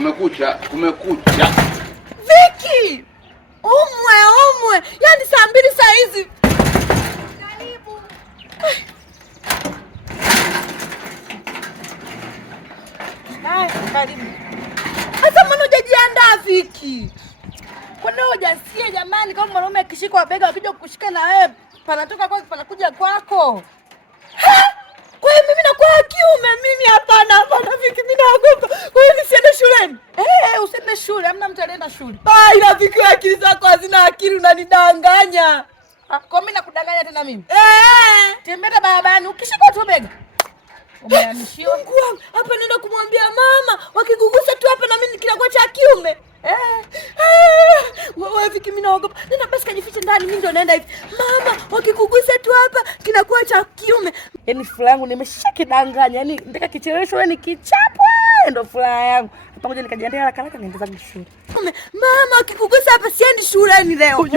Kumekucha. Viki! Umwe. Yaani saa 2 saa hizi. Karibu. Karibu. Asa mbona hujajiandaa Viki? Kwani hujasikia jamani kama mwanaume akishika bega akija kukushika na wewe panatoka kwako panakuja kwako? Kwa hiyo mimi nakuwa kiume mimi hapana Viki mimi naogopa. Kwa hiyo nisiende shuleni? Usiende shule, hamna mtu alienda shule. Ila Viki akili zako hazina akili unanidanganya. Kwa mimi nakudanganya tena mimi? Tembea barabarani ukishika tu bega. Umeamishiwa. Hapa naenda kumwambia mama, wakigugusa tu hapa na mimi kinakuwa cha kiume. Wewe Viki mimi naogopa. Nenda basi kajifiche ndani mimi ndio naenda hivi. Mama, wakigugusa tu hapa kinakuwa cha kiume. Yaani furaha yangu nimeshakidanganya. Yaani nataka kichelewesho wewe nikichapwa ndio furaha yangu. Hapa ngoja nikajiandaa haraka niende zangu shule. Mama, wakigugusa hapa siendi shuleni leo.